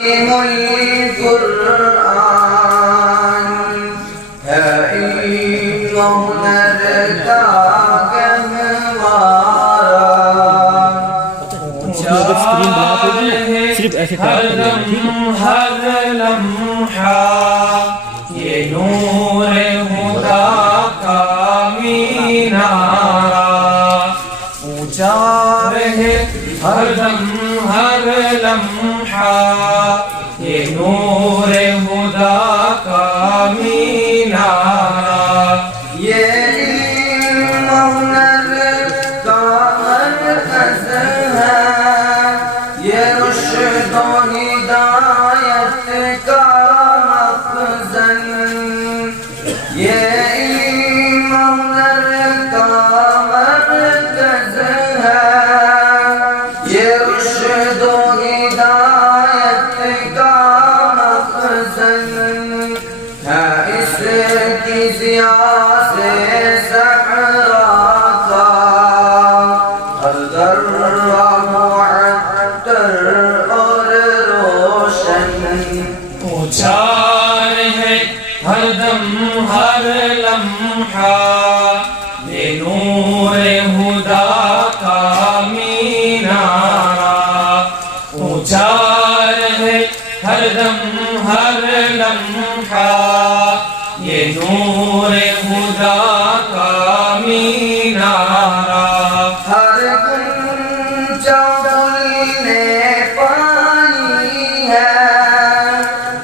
القرآن ہے ہنر کا ہر لمحہ یہ نور خدا کا مینارہ اونچا رہے ہر دم ہر لمحہ یہ نور خدا کا مینارہ یہ علم ہنر کا مرکز ہے یہ رشد و ہدایت کا مخزن یہ علم ہنر کا مرکز ہے یہ رشد و ہدایت کا مخزن ہے اس کی ضیاء سے صحرا کا ہر ذرہ معطر اور روشن اونچا ہے ہر دم ہر لمحہ یہ نور خدا کا مینارہ اونچا ہے ہر دم ہر لمحہ یہ نور خدا کا مینارہ ہر گنجا گل نے پانی ہے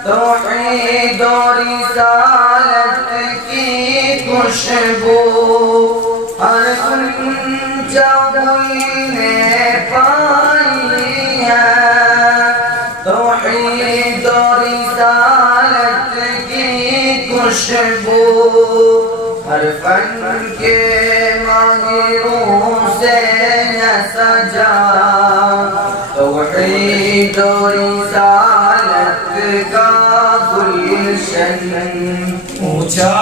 توحید و رسالت کی خوشبو ہر گنجا گل نے پانی ہے توحید و رسالت کی خوشبو ہر فن کے ماہروں سے نہ سجا توحید و رسالت کا گلشن اونچا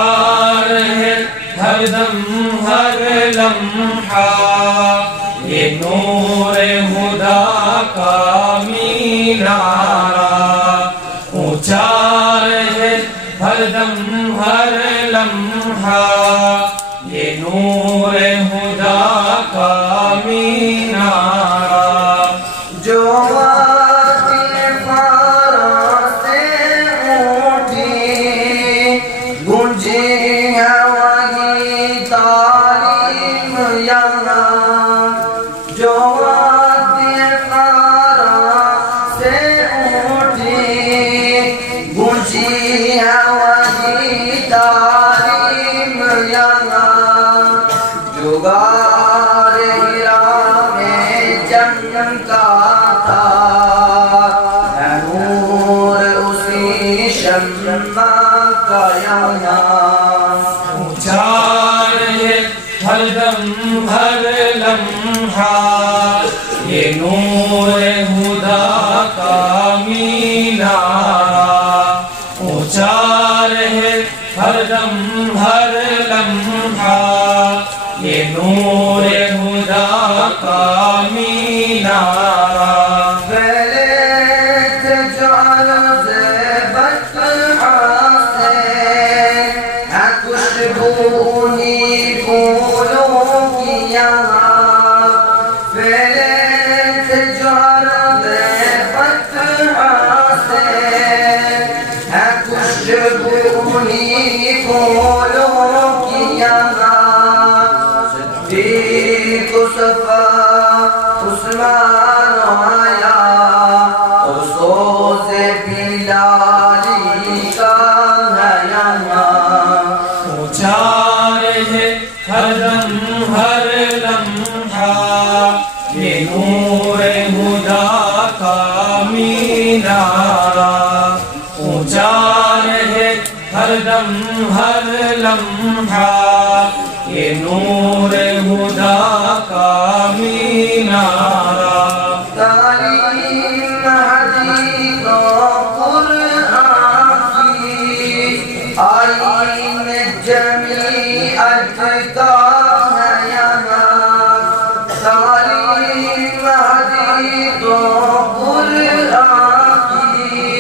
ہے ہر دم ہر لمحہ یہ نور خدا کا مینارہ اونچا ہے ہر دم ہر لمحہ یہ نور خدا کا مینارہ جو گونجی ہے وہی تعلیم یہاں جو سے اٹھی گونجی ہے وہی تعلیم یہاں جو غار ہرا میں چمکا تھا ہے نور اسی شمع کا یہاں اونچا ہے ہر دم ہر لمحہ یہ نور خدا کا مینارہ اونچا ہے ہر دم ہر لمحہ یہ نور خدا کا مینارہ پھولوں کی یہاں فیلت جارد فتحہ سے ہے خوشبونی پھولوں کی یہاں صدیق صفا عثمان آیا اور سوز بلالی کا ہے یہاں اونچا ہر دم ہر لمحہ یہ نور خدا کا مینارہ اونچا ہے ہر دم ہر لمحہ یہ نور خدا کا مینارہ تعلیم حدیث و قرآن کی آئین جمیعت کا ہے یہاں تعلیم حدیث و قرآن کی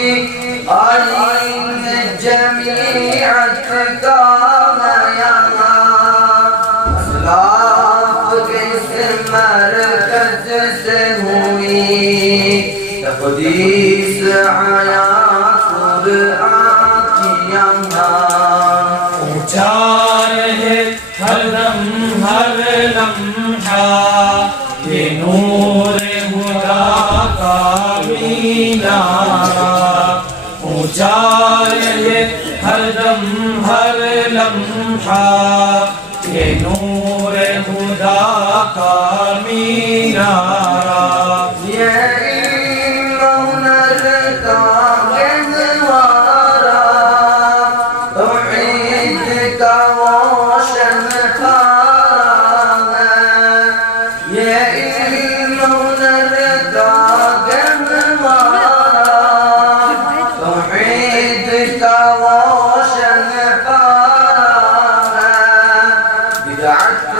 حدیث آیا قرآن کی یہاں اونچا رہے ہر دم ہر لمحہ یہ نور خدا کا مینارہ اونچا رہے ہر دم ہر لمحہ یہ نور خدا کا مینارہ یہ علم ہنر کا گہوارہ توحید کا روشن خانہ ہے یہ علم ہنر کا گہوارہ توحید کا روشن خانہ ہے بدعت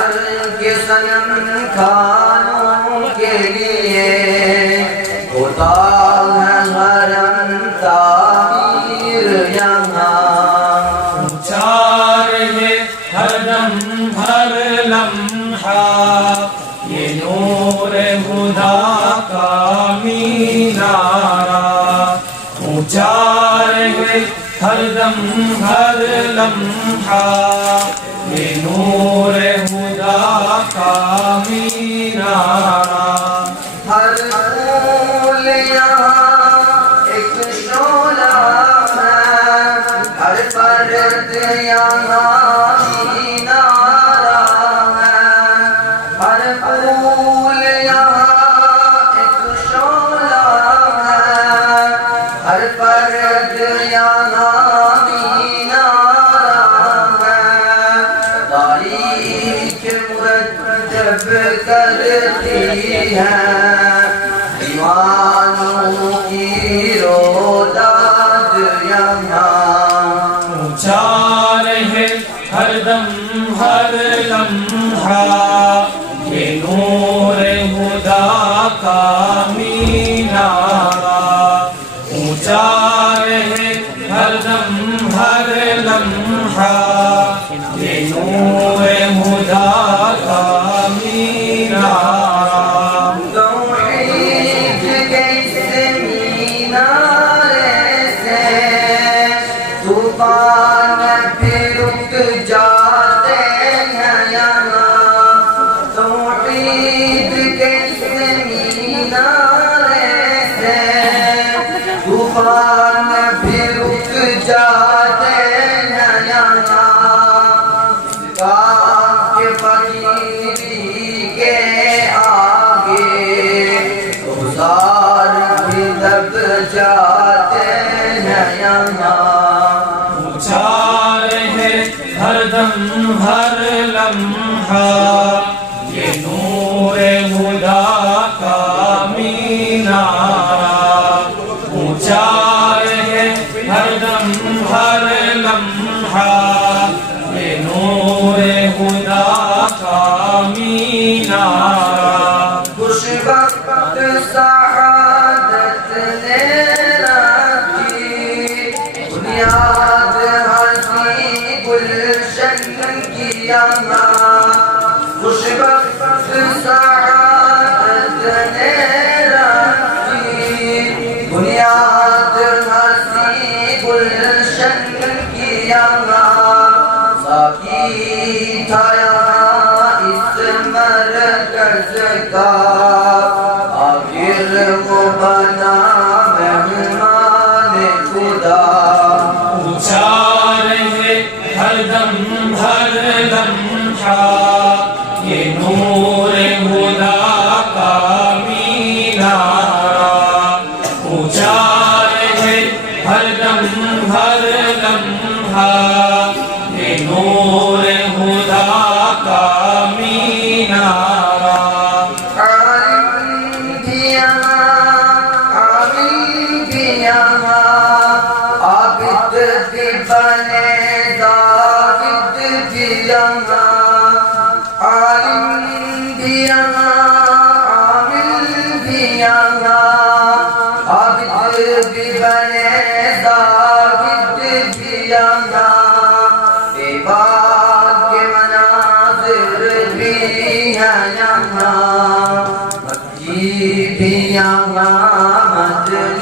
کے صنم کھانوں کے لیے ہوتا ہے حرم تعمیر یہاں اونچا رہے ہر دم ہر لمحہ یہ نور خدا کا مینارہ اونچا رہے ہر دم ہر لمحہ یہ نور خدا کا مینارہ ہر پھول یہاں ایک شعلہ ہے ہر فرد یہاں مینارہ ہے ہر پھول یہاں ایک شعلہ ہے ہر فرد یہاں مینارہ ہے تاریخ مرتب کرتی ہے دیوانوں کی روداد یہاں اونچا رہے ہر دم ہر لمحہ یہ نور خدا کا مینارہ اونچا رہے ہر دم ہر لمحہ یہ نور خدا کا مینارہ توحید کے اس مینارے سے طوفان بھی رک جاتے ہیں یہاں توحید کے اس مینارے سے طوفان بھی رک جاتے ہیں یہاں کام کے فقیری کے آگے گزار بھی دب جاتے ہیں یہاں اونچا رہے ہر دم ہر لمحہ یہ نور خدا کا مینارہ اونچا رہے ہر دم ہر لمحہ یہ نور خدا کا مینارہ خوش وقت سعادت نے رکھی بنیاد ہنسی گلشن کی یہاں خوش وقت سعادت نے رکھی بنیاد ہنسی گلشن کی یہاں ساقی تھا یہاں اس مرکز کا آخر وہ بنا مہمان خدا اونچا رہے ہر دم ہر لمحہ یہ نور خدا کا مینارہ اونچا رہے ہر دم ہر لمحہ یہ نور خدا کا مینارہ عالم بھی یہاں عامل بھی یہاں عابد بھی بنے زاہد بھی یہاں عالم بھی یہاں عامل بھی یہاں عابد بھی بنے زاہد بھی یہاں عباد کے مناظر بھی ہیں یہاں مکی بھی یہاں مدنی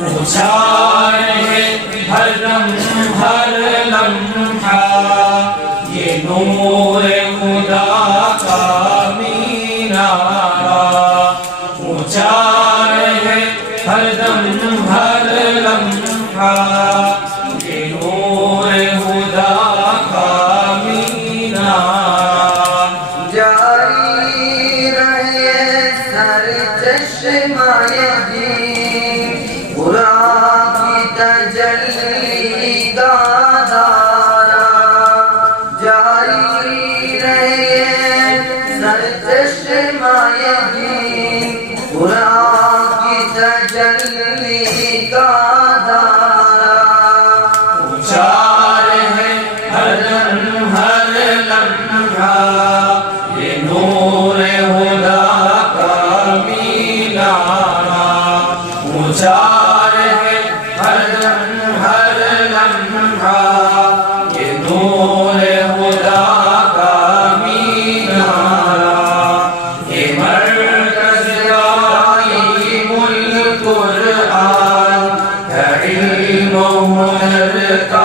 اونچا رہے ہر دم ہر لمحہ یہ نور خدا کا مینارہ اونچا رہے ہر دم ہر لمحہ یہ نور خدا کا مینارہ جاری رہے سر چشمۂ دین قرآن کی تجلی کا دارا جاری رہے سر چشمۂ دین قرآن کی تجلی کا دارا اونچا رہے ہر دم ہر لمحہ یہ نور خدا کا مینارہ اونچا رہے ہر دم ہر لمحہ یہ نور خدا کا مینارہ یہ مرکز تعلیم القرآن ہے علم و ہنر کا